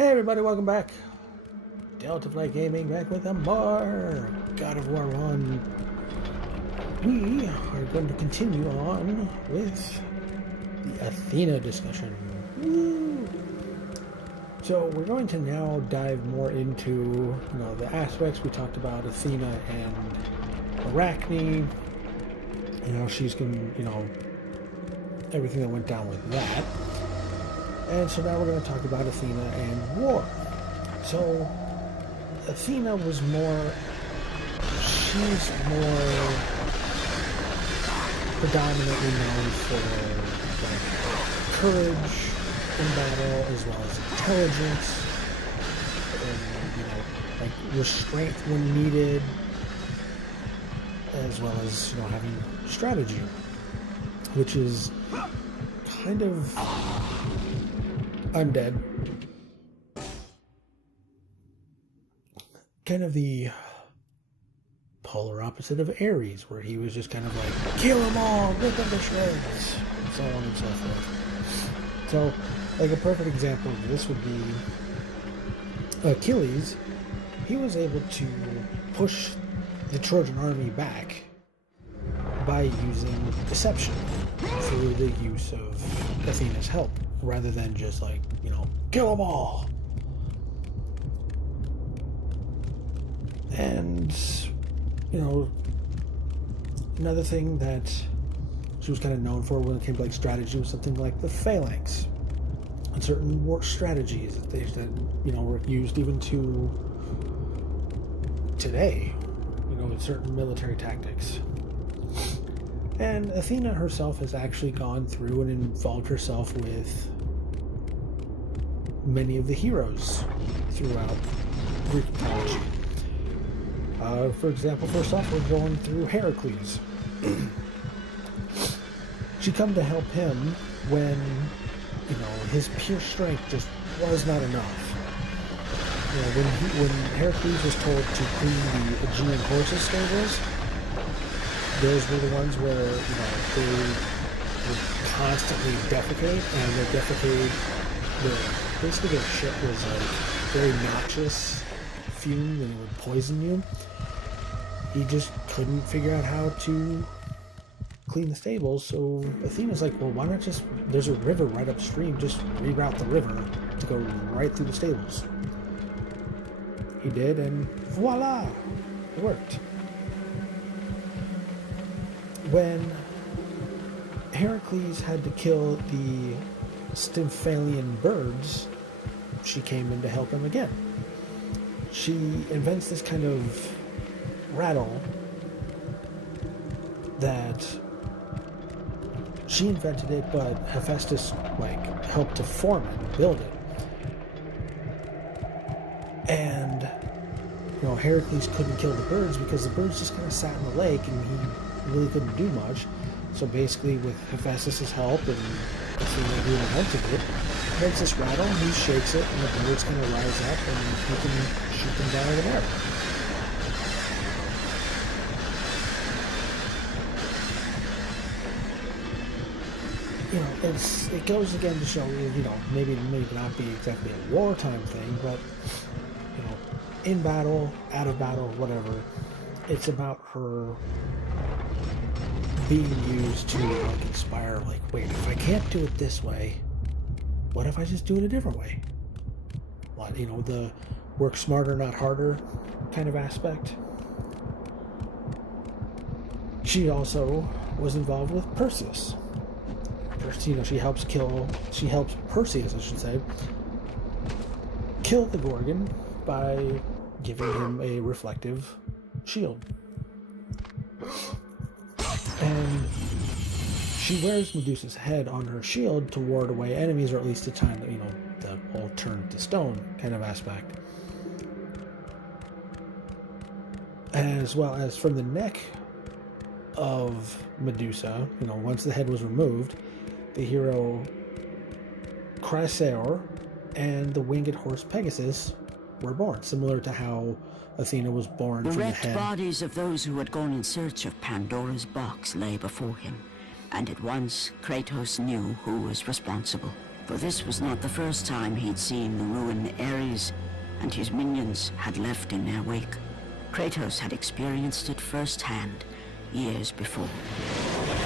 Hey everybody, welcome back. Delta Flight Gaming back with a more God of War 1. We are going to continue on with the Athena discussion. Woo! So we're going to now dive more into the aspects we talked about, Athena and Arachne. She's going everything that went down with that. And so now we're going to talk about Athena and war. So, Athena was she's more predominantly known for, courage in battle, as well as intelligence, and, restraint when needed, as well as, having strategy, which is kind of undead. Kind of the polar opposite of Ares, where he was just kind of like, kill them all, rip them to shreds, so on and so forth. So, a perfect example of this would be Achilles. He was able to push the Trojan army back by using deception through the use of Athena's help, rather than just kill them all. And, another thing that she was kind of known for when it came to strategy was something like the phalanx, and certain war strategies that were used even to today, in certain military tactics. And Athena herself has actually gone through and involved herself with many of the heroes throughout Greek mythology. For example, first off, we're going through Heracles. She come to help him when, his pure strength just was not enough. When Heracles was told to clean the Aegean horses' stables, those were the ones where, they would constantly defecate, and their defecate, basically their shit was very noxious fume, and it would poison you. He just couldn't figure out how to clean the stables, so Athena's like, well, why not there's a river right upstream, just reroute the river to go right through the stables. He did, and voila! It worked. When Heracles had to kill the Stymphalian birds, she came in to help him again. She invents this kind of rattle that she invented it, but Hephaestus helped to form it and build it. And Heracles couldn't kill the birds because the birds just kind of sat in the lake and he really couldn't do much. So basically, with Hephaestus' help and Athena who invented it, makes this rattle and he shakes it and the birds kind of rise up and he can shoot them down with an arrow. It goes again to show, maybe not be exactly a wartime thing, but, in battle, out of battle, whatever, it's about her being used to, inspire, wait, if I can't do it this way, what if I just do it a different way? The work smarter, not harder kind of aspect. She also was involved with Perseus. She helps Perseus, I should say, kill the Gorgon by giving him a reflective shield. And she wears Medusa's head on her shield to ward away enemies, or at least to time that, the whole turn to stone kind of aspect. As well as from the neck of Medusa, once the head was removed, the hero Chrysaor and the winged horse Pegasus were born, similar to how Athena was born from the head. The wrecked bodies of those who had gone in search of Pandora's box lay before him, and at once Kratos knew who was responsible. But this was not the first time he'd seen the ruin Ares and his minions had left in their wake. Kratos had experienced it firsthand, years before.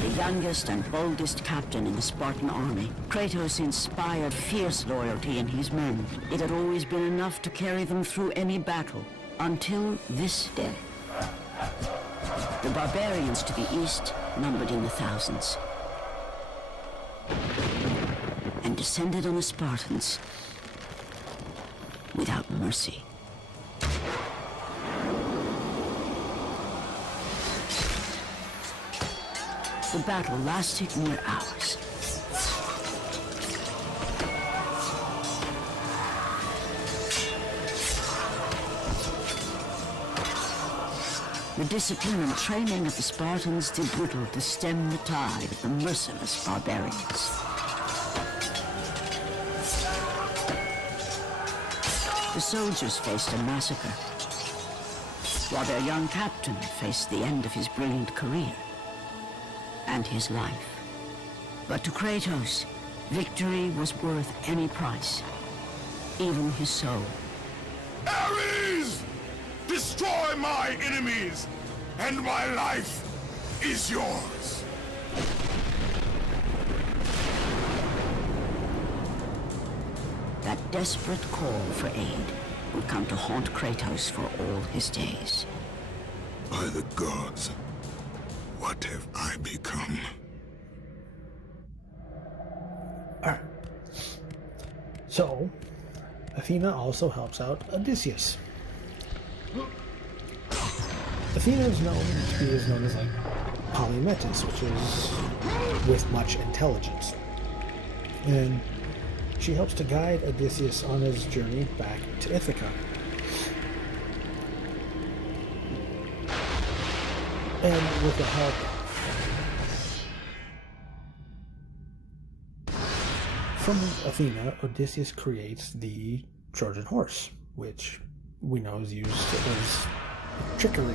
The youngest and boldest captain in the Spartan army, Kratos inspired fierce loyalty in his men. It had always been enough to carry them through any battle, until this day. The barbarians to the east numbered in the thousands, and descended on the Spartans without mercy. The battle lasted near hours. The discipline and training of the Spartans did little to stem the tide of the merciless barbarians. The soldiers faced a massacre, while their young captain faced the end of his brilliant career and his life. But to Kratos, victory was worth any price, even his soul. Ares! Destroy my enemies, and my life is yours! That desperate call for aid would come to haunt Kratos for all his days. By the gods, what have I become? Alright. So, Athena also helps out Odysseus. Athena is known to be as like Polymetis, which is with much intelligence. And she helps to guide Odysseus on his journey back to Ithaca. And with the help from Athena, Odysseus creates the Trojan horse, which we know is used as trickery.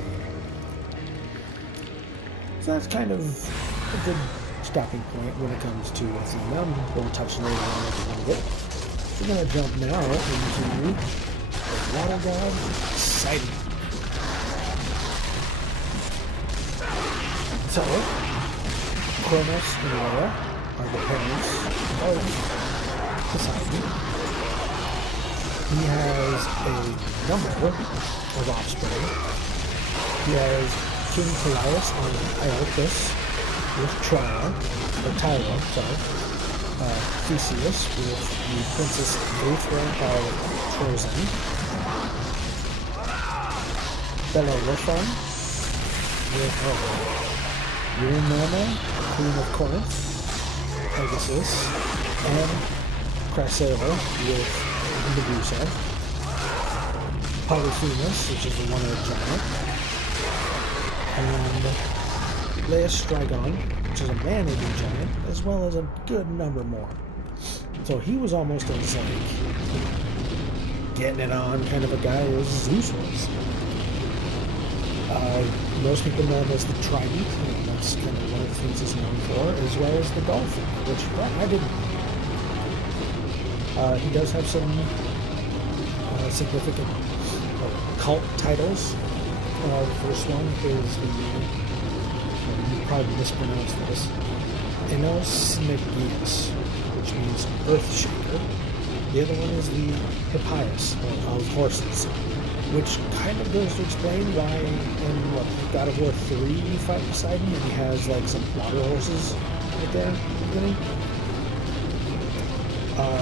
So that's kind of a good stopping point when it comes to Athena. We'll touch later on a little bit. We're going to jump now into the water god, Poseidon. So, Kronos and Rhea are the parents of Poseidon. He has a number of offspring. He has King Peleus on Iolcus with Tyra, Theseus with the Princess Aethra of Trozen, Bellerophon with Eurynomé, Queen of Corinth, Pegasus, and Chrysera with Medusa, Polyphemus, which is the one-eyed giant, and Laestrygons, which is a man-eating giant, as well as a good number more. So he was almost as like getting it on kind of a guy as Zeus was. Most people know him as the Trident, and that's kind of one of the things he's known for, as well as the Dolphin, which I didn't know. He does have some significant cult titles. The first one is you probably mispronounced this, Enosmegius, which means Earth Shaker. The other one is the Hippias, of horses, which kind of goes to explain why in God of War 3 you fight Poseidon and he has like some water horses right there at the beginning.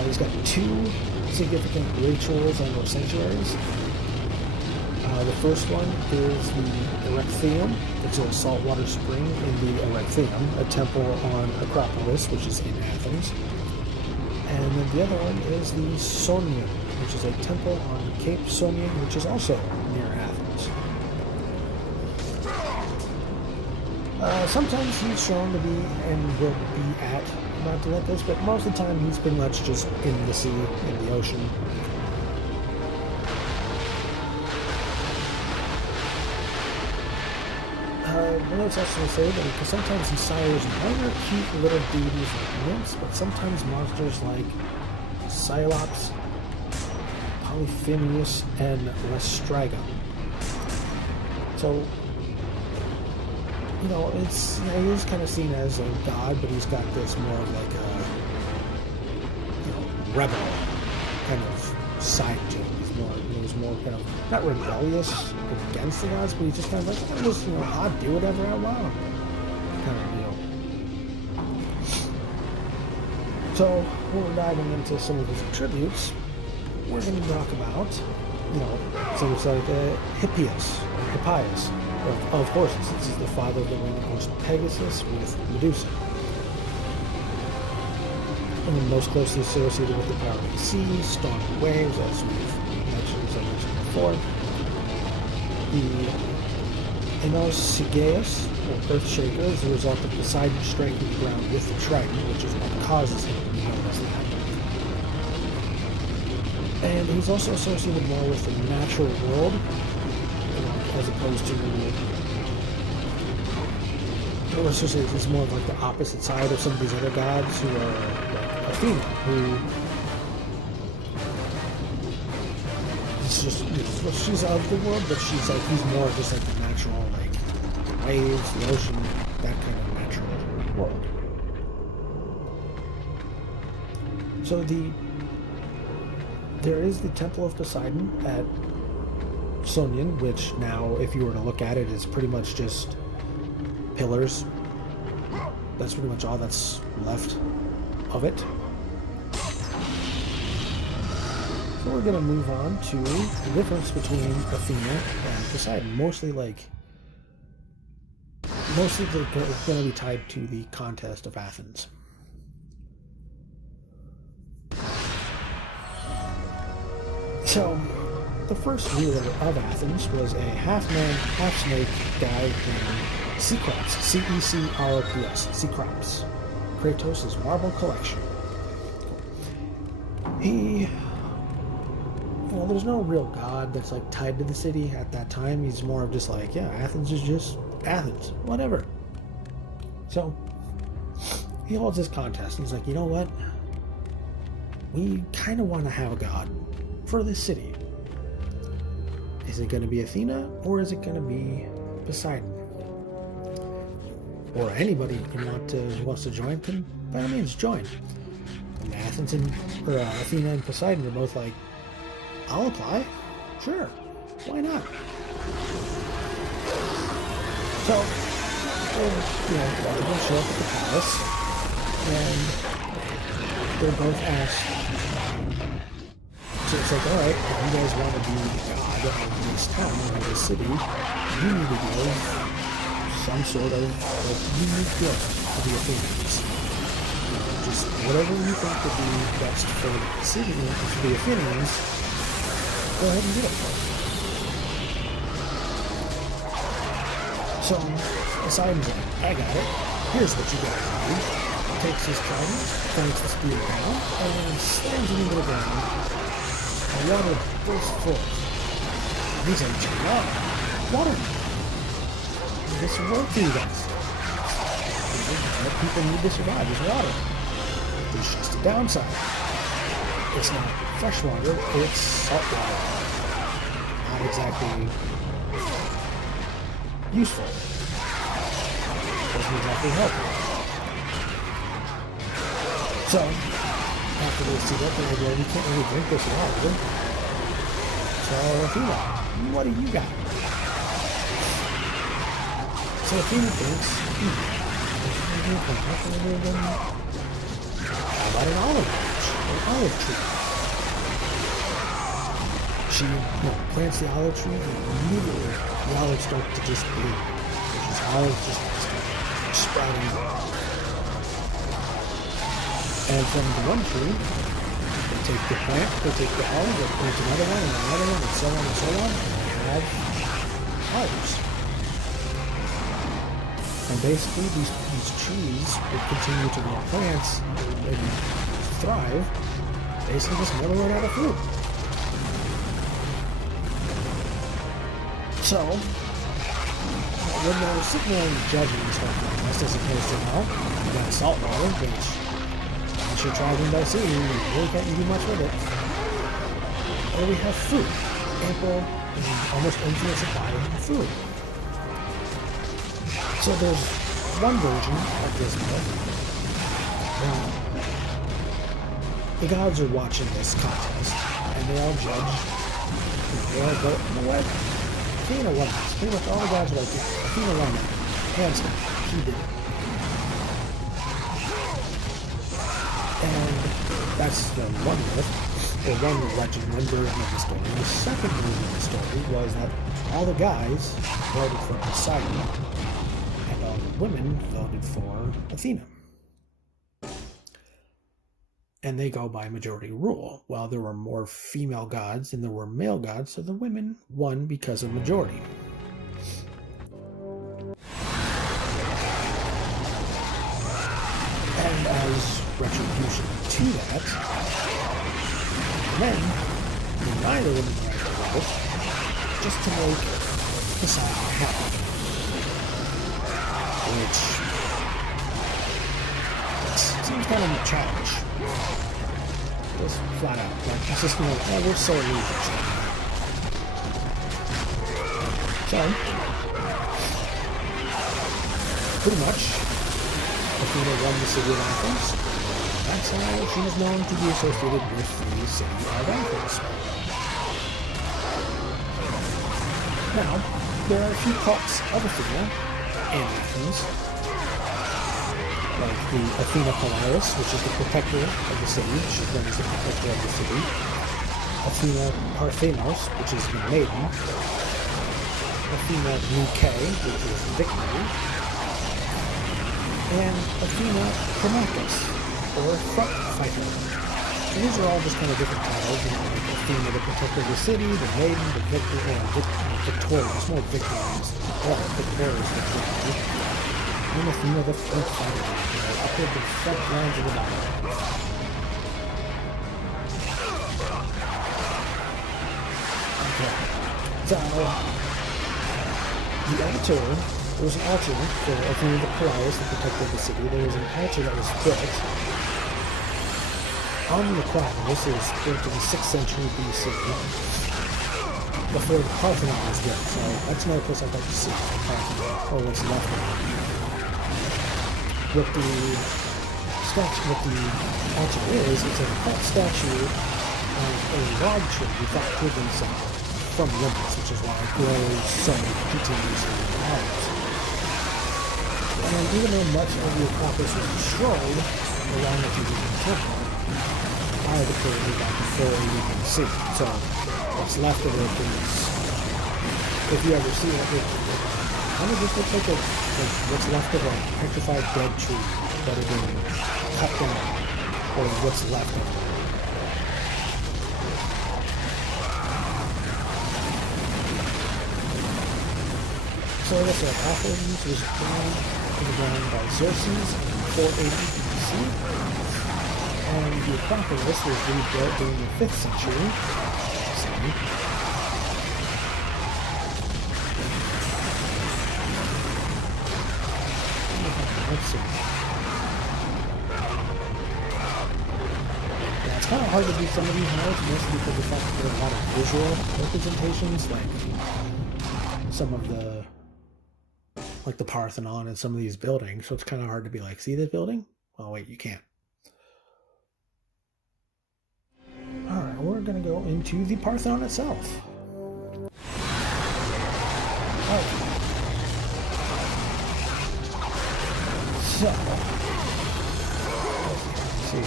He's got two significant rituals and or sanctuaries. The first one is the Erechtheum. It's a saltwater spring in the Erechtheum, a temple on Acropolis, which is in Athens. And then the other one is the Sonium, which is a temple on Cape Sonium, which is also near Athens. Sometimes he's shown to be and will be at Mount Olympus, but most of the time he's pretty much just in the sea, in the ocean. the notes actually say that because sometimes he sires minor, cute little deities like nymphs, but sometimes monsters like Cyclops, Polyphemus, and Lestragon. So, you know, it's, you know, he is kind of seen as a god, but he's got this more of like a, you know, rebel kind of side to him. He's more kind of, not rebellious against the gods, but he's just kind of like, I just, you know, I'll do whatever I want kind of deal. So, when we're diving into some of his attributes, we're going to talk about, you know, things like Hippias, or Hippias, of horses. This is the father of the winged horse Pegasus with Medusa. And most closely associated with the power of the sea, stormy waves, as I mentioned before. The Enocegeus, or Earthshaker, is the result of Poseidon striking the ground with the trident, which is what causes him to be known as that. And he's also associated more with the natural world, as opposed to, or associated with more of like the opposite side of some of these other gods who are like Athena, who is just, well, she's of the world, but she's like, he's more just like the natural, like waves, the ocean, that kind of natural world. So there is the Temple of Poseidon at Sonyan, which now, if you were to look at it, is pretty much just pillars. That's pretty much all that's left of it. So we're going to move on to the difference between Athena and Poseidon. Mostly they're going to be tied to the contest of Athens. So, the first ruler of Athens was a half-man, half-snake guy named Cecrops, C-E-C-R-O-P-S, Cecrops, Kratos' marble collection. Well, there's no real god that's like tied to the city at that time. He's more of just like, yeah, Athens is just Athens, whatever. So, he holds this contest, and he's like, you know what? We kind of want to have a god for this city. Is it going to be Athena, or is it going to be Poseidon? Or anybody who wants to join can, by all means, join. And Athena and Poseidon are both like, I'll apply. Sure, why not? So, they show up at the palace, and they're both asked. So it's like, alright, if you guys want to be the god of this town, of this city, you need to give some sort of like, unique gift to the Athenians. Just whatever you think would be best for the city, for the Athenians, go ahead and get it for them. So, Poseidon's like, I got it. Here's what you gotta do. Takes his trident, points the spear down, and then slams it into the ground. The water bursts forth. He's like, check it out. Water. This will work for you guys. What people need to survive is water. There's just a downside. It's not fresh water, it's salt water. Not exactly useful. Doesn't exactly help. So, after they see that, they're like, well, we can't really drink this water. So, Athena, what do you got? So Athena thinks, how about an olive branch, an olive tree? She plants the olive tree, and immediately the olives start to just bloom. There's olives just sprouting up. And from the one tree, they take the plant, they take the olive, they plant another one, and so on and so on, and they have olives. And basically, these trees will continue to grow plants and thrive, basically just never run out of fruit. So, When they're sitting there and judging this whole contest, as opposed to now, you got salt water, which once you try them by sea, you really can't do much with it. And we have food, ample and almost infinite supply of food. So there's one version of this myth. The gods are watching this contest, and they all judge. They all go, you know what? Athena won this. Pretty much all the gods are like, yeah, Athena won that. Hands down. She did it. And that's the one myth, or one legend, one version of the story. The second version of the story was that all the guys voted for Poseidon, and all the women voted for Athena. And they go by majority rule. Well, there were more female gods than there were male gods, so the women won because of majority. And as retribution to that, men deny the women the right to vote just to make Poseidon happy. Which seems kind of childish. Just flat out. Like, it's just like, oh, we're so losers. So, pretty much, Athena won the city of Athens. That's how she was known to be associated with the city of Athens. Now, there are a few cults of Athena in Athens. Like the Athena Polaris, which is the protector of the city. She's known as the protector of the city. Athena Parthenos, which is the maiden. Athena Nuke, which is victory. And Athena Promachus, or front fighter. So these are all just kind of different titles. You know, like Athena, the protector of the city, the maiden, the victor, victorious, more victorious. Or victorious victory. And Athena, the front fighter, up at the front lines of the battle. Okay. So, the altar, there was an altar for Athena the Polaris, the protector of the city. There was an altar that was built on the Acropolis. It was built in the 6th century BC, before the Parthenon was built. So that's another place I'd like to see, the Parthenon, or what's left of it. What the altar is, it's a flat statue of a log tree thought to have been sent from Olympus, which is why it grows so continuously in the mountains. And even though much of the Acropolis was destroyed along with the temple by the period back before you can see. So what's left of it is, if you ever see it, kind of just looks like what's left of a petrified dead tree that has been cut down, or what's left of it. So like I said, Athens was burned to the ground by Xerxes in 480 BC, and the Acropolis was rebuilt during the 5th century. Let's see. Yeah, it's kind of hard to do some of these notes, mostly because of the fact that there are a lot of visual representations, like some of the, like the Parthenon and some of these buildings. So it's kind of hard to be like, see this building? Oh wait, you can't. All right, we're going to go into the Parthenon itself. Okay. So, let's see.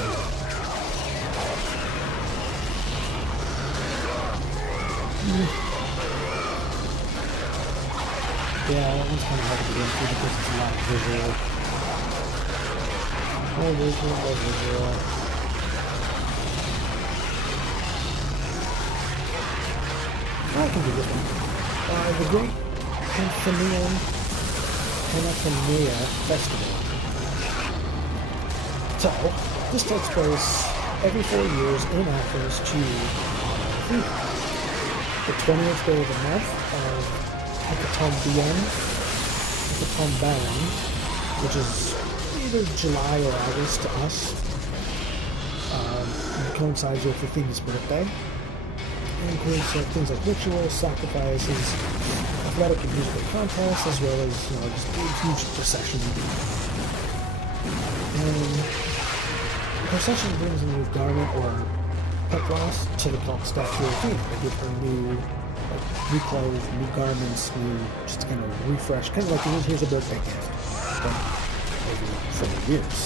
Yeah, that one's kind of hard to get into because it's a lot of visual. More visual, more visual. I can do this one. The Great Panathenea Festival. So, this takes place every 4 years in Athens to Athena. The 20th day of the month of Hekatombeon, which is either July or August to us. It coincides with Athena's birthday. It includes things like rituals, sacrifices, athletic and musical contests, as well as just big, huge procession. And the procession brings a new garment or peplos to the cult statue of Athena. They give her new clothes, new garments, just kind of refresh, kind of like here's a birthday gift. But over 40 years.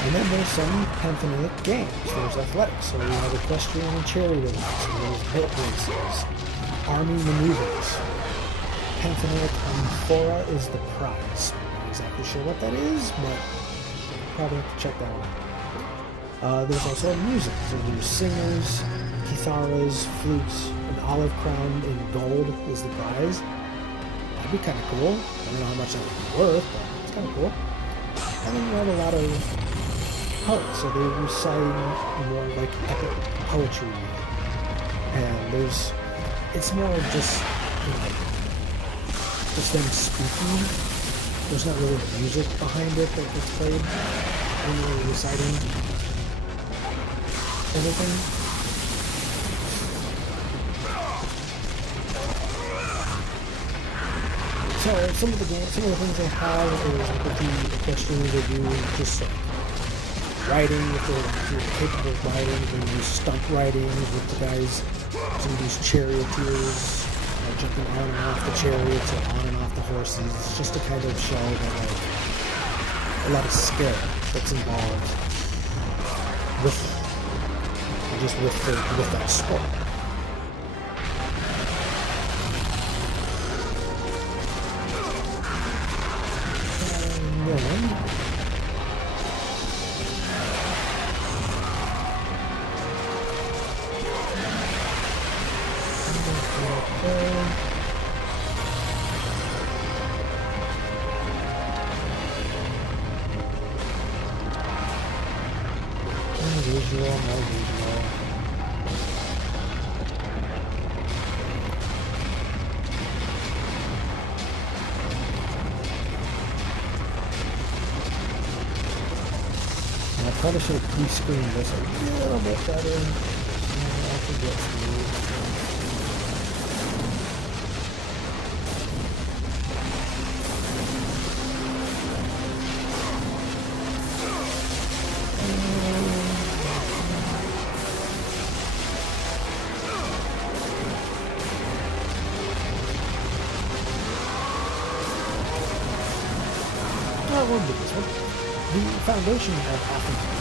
And then there's some Pantheonic games. There's athletics, so we have equestrian and chariot events, and there's boat races, army maneuvers. Pantheonic Amphora is the prize. I'm not exactly sure what that is, but probably have to check that one out. There's also music, so there's singers, kitharas, flutes, an olive crown in gold is the prize. That'd be kind of cool. I don't know how much that would be worth, but it's kind of cool. And then you have a lot of poets, so they're reciting more like epic poetry. And it's more just, just them speaking. There's not really music behind it that gets played when you're reciting everything. So some of the things they have is with the equestrians they do just riding, if they're capable of riding, they use stunt riding with the guys, some of these charioteers jumping on and off the chariots or on and off the horses, just to kind of show that a lot of skill that's involved with that sport. I probably should have pre-screened this a little bit better. I can get through. We'll do this one. The foundation of Athena.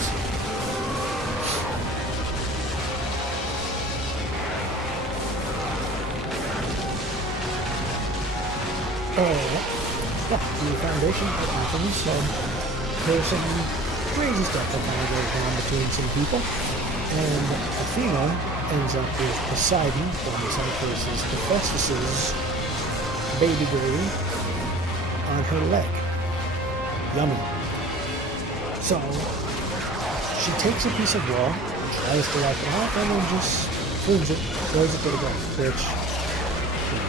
The foundation of Athens, there's some crazy stuff that kind of goes on between some people, and Athena ends up with Poseidon, or in some cases Hephaestus's baby girl, on her leg. Yummy. So, she takes a piece of wall, tries to wipe it off, and then just flings it, throws it to the ground, which,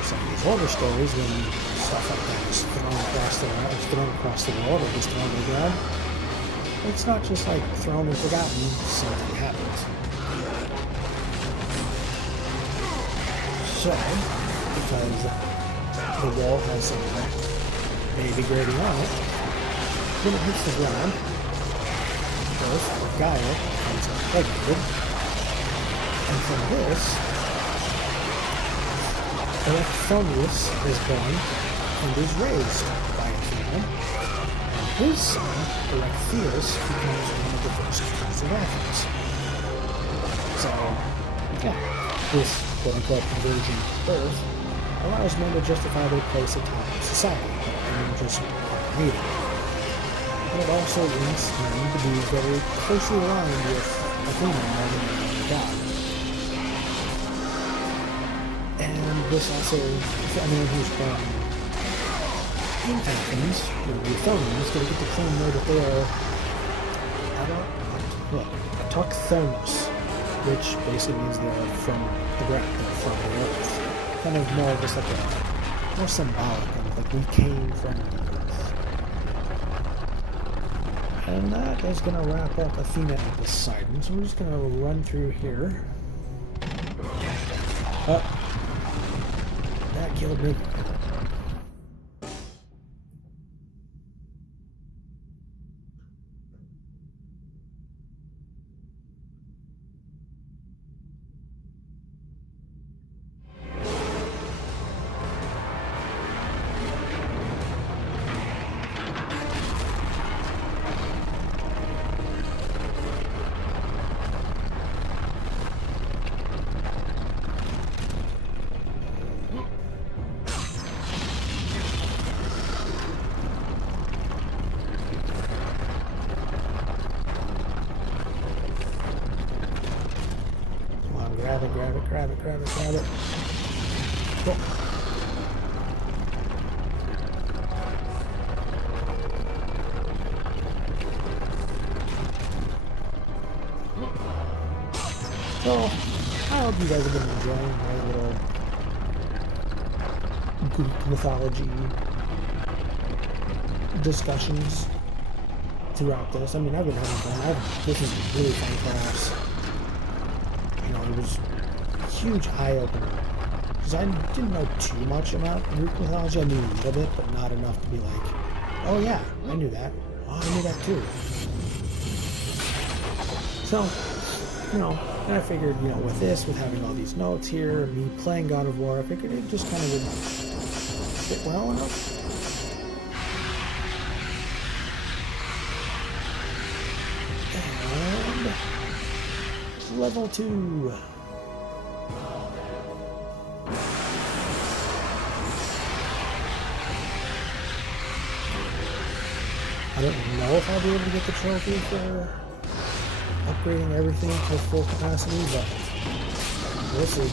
some of these older stories, when stuff like that is thrown across the world, or just thrown to the ground, it's not just like thrown and forgotten, something happens. So, because the wall has some baby grading on it, when it hits the ground, Earth, or Gaia, becomes impregnated, and from this, Electronius is born and is raised by Athena, and his son, Electheus, becomes one of the first kings of Athens. So, this quote-unquote virgin birth allows men to justify their place in time in society, and just meeting. And it also links men to be very closely aligned with Athena more than any other god. And this also, for anyone who's born in Athens, the Athenians, they get to claim there that they are Autochthonos, which basically means they're from the ground, they're from the earth. Kind of more just like a more symbolic, kind of like we came from the earth. And that is going to wrap up Athena and Poseidon. So we're just going to run through here. Oh, that killed me. Grab it. Cool. So, I hope you guys have been enjoying my little Greek mythology discussions throughout this. I mean, I've been having fun. This is really fun class. You know, it was huge eye-opener, because I didn't know too much about Greek mythology. I knew a little bit, but not enough to be like, oh yeah, I knew that. Oh, I knew that too. So, you know, and I figured, you know, with this, with having all these notes here, me playing God of War, I figured it just kind of would fit well enough. And level 2. I don't know if I'll be able to get the trophy for upgrading everything to full capacity, but we'll see.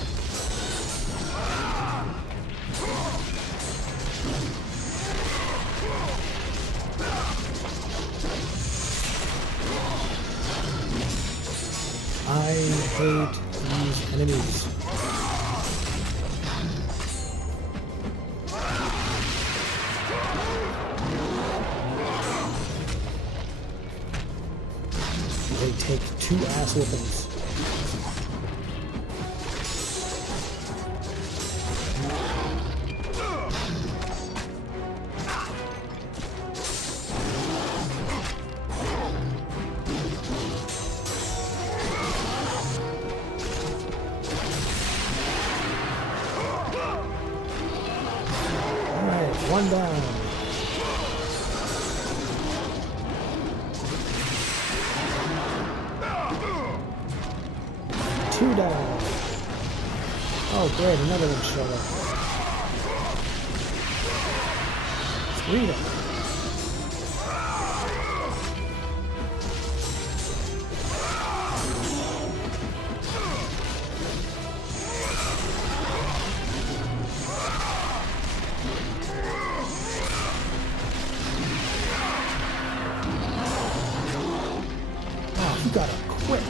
I hate these enemies. They take 2 ass whippings. Alright, 1 down. Down. Oh great, another one showed up. 3 down. Oh, he got up quick.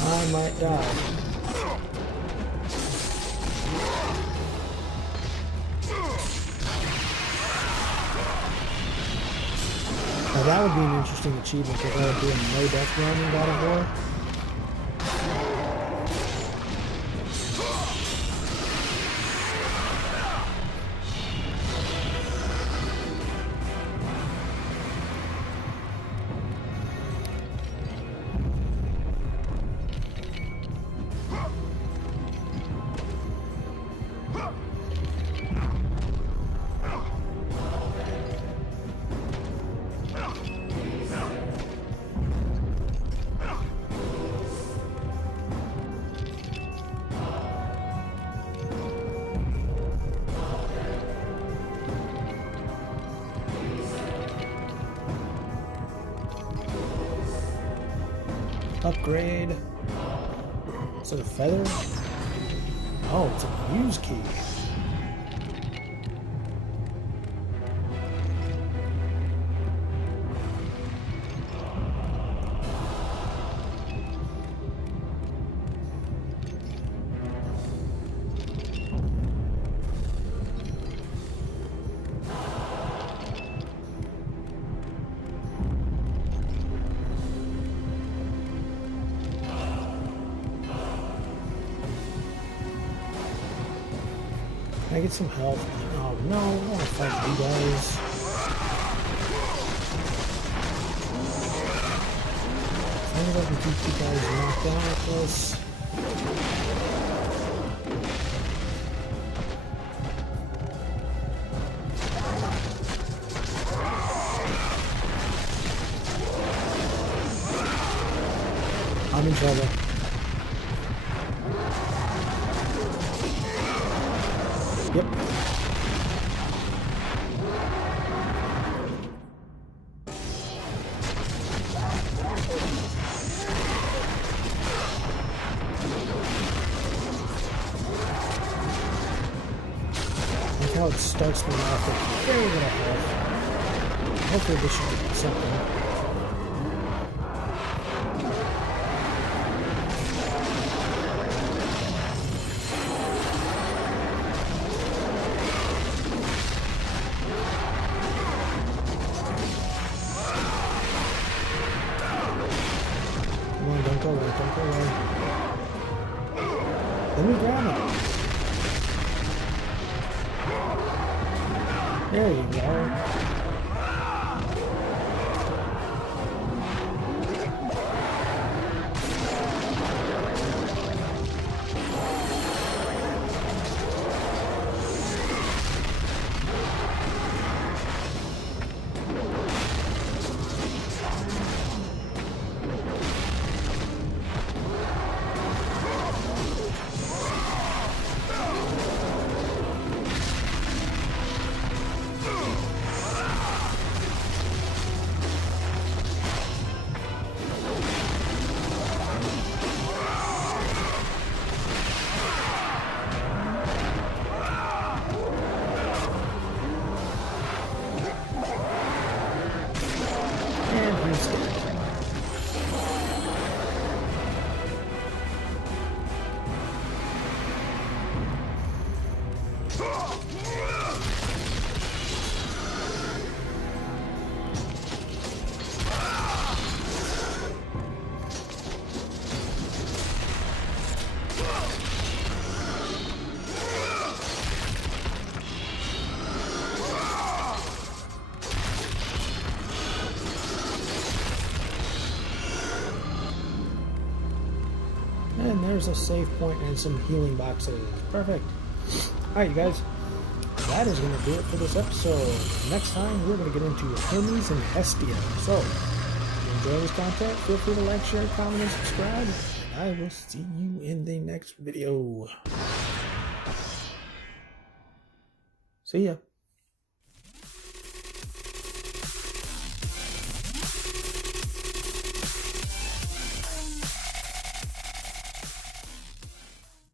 I might die. Now that would be an interesting achievement if I would do a no death run in God of War. Upgrade. Is it a feather? Oh, it's a use key. Can I get some help? Oh no, I don't want to fight you guys. As long as I can keep you guys knocked out with this. I'm in trouble. Yep. Look how it starts me off with very little health. Hopefully this should do something. Don't go away, don't go away. Let me grab it. There you go. And there's a save point and some healing boxes. Perfect. Alright, you guys. That is going to do it for this episode. Next time, we're going to get into Hermes and Hestia. So, if you enjoy this content, feel free to like, share, comment, and subscribe. And I will see you in the next video. See ya.